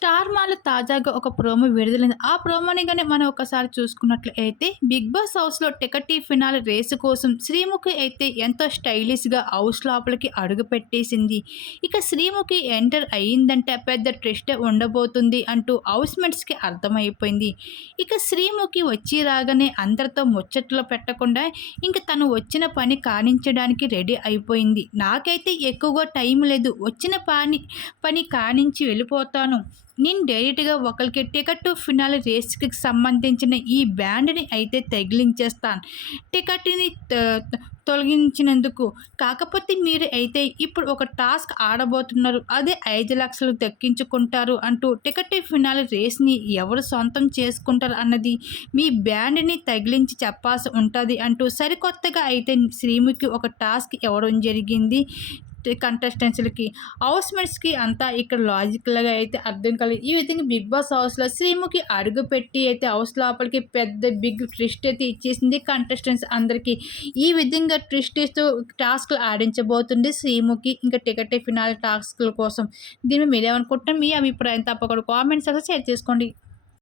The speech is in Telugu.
స్టార్ మాల్ తాజాగా ఒక ప్రోమో విడుదలైంది. ఆ ప్రోమోని కానీ మనం ఒకసారి చూసుకున్నట్లు అయితే బిగ్ బాస్ హౌస్లో టికటీ ఫినాల్ రేసు కోసం శ్రీముఖి అయితే ఎంతో స్టైలిష్గా హౌస్ లోపలికి అడుగు పెట్టేసింది. ఇక శ్రీముఖి ఎంటర్ అయ్యిందంటే పెద్ద ట్రిస్ట్ ఉండబోతుంది అంటూ హౌస్ మేట్స్కి అర్థమైపోయింది. ఇక శ్రీముఖి వచ్చి రాగానే అందరితో ముచ్చట్లు పెట్టకుండా ఇంక తను వచ్చిన పని కానించడానికి రెడీ అయిపోయింది. నాకైతే ఎక్కువగా టైం లేదు. వచ్చిన పని పని కానించి వెళ్ళిపోతాను. నేను డైరెక్ట్గా ఒకరికి టికెట్ ఫినాల్ రేస్కి సంబంధించిన ఈ బ్యాండ్ని అయితే తగిలించేస్తాను. టికెట్ని త- తొలగించినందుకు. కాకపోతే మీరు అయితే ఇప్పుడు ఒక టాస్క్ ఆడబోతున్నారు. అదే ఐదు లక్షలు దక్కించుకుంటారు అంటూ టికెట్ ఫినాల్ రేస్ని ఎవరు సొంతం చేసుకుంటారు అన్నది మీ బ్యాండ్ని తగిలించి చెప్పాల్సి ఉంటుంది అంటూ సరికొత్తగా అయితే శ్రీముఖి ఒక టాస్క్ ఇవ్వడం జరిగింది. కంటెస్టెంట్స్లకి హౌస్మేట్స్కి అంతా ఇక్కడ లాజికల్గా అయితే అర్థం కాలేదు. ఈ విధంగా బిగ్ బాస్ హౌస్లో శ్రీముఖి అడుగుపెట్టి అయితే హౌస్ లోపలికి పెద్ద బిగ్ ట్విస్ట్ అయితే ఇచ్చేసింది కంటెస్టెంట్స్ అందరికీ. ఈ విధంగా ట్విస్ట్ ఇస్తూ టాస్క్లు ఆడించబోతుంది శ్రీముఖి ఇంకా టికెట్ ఫినాల్ టాస్క్ల కోసం. దీని మీద మీరేమనుకుంటున్నారు మీ అభిప్రాయం తప్పకుండా కామెంట్స్ అయితే షేర్ చేసుకోండి.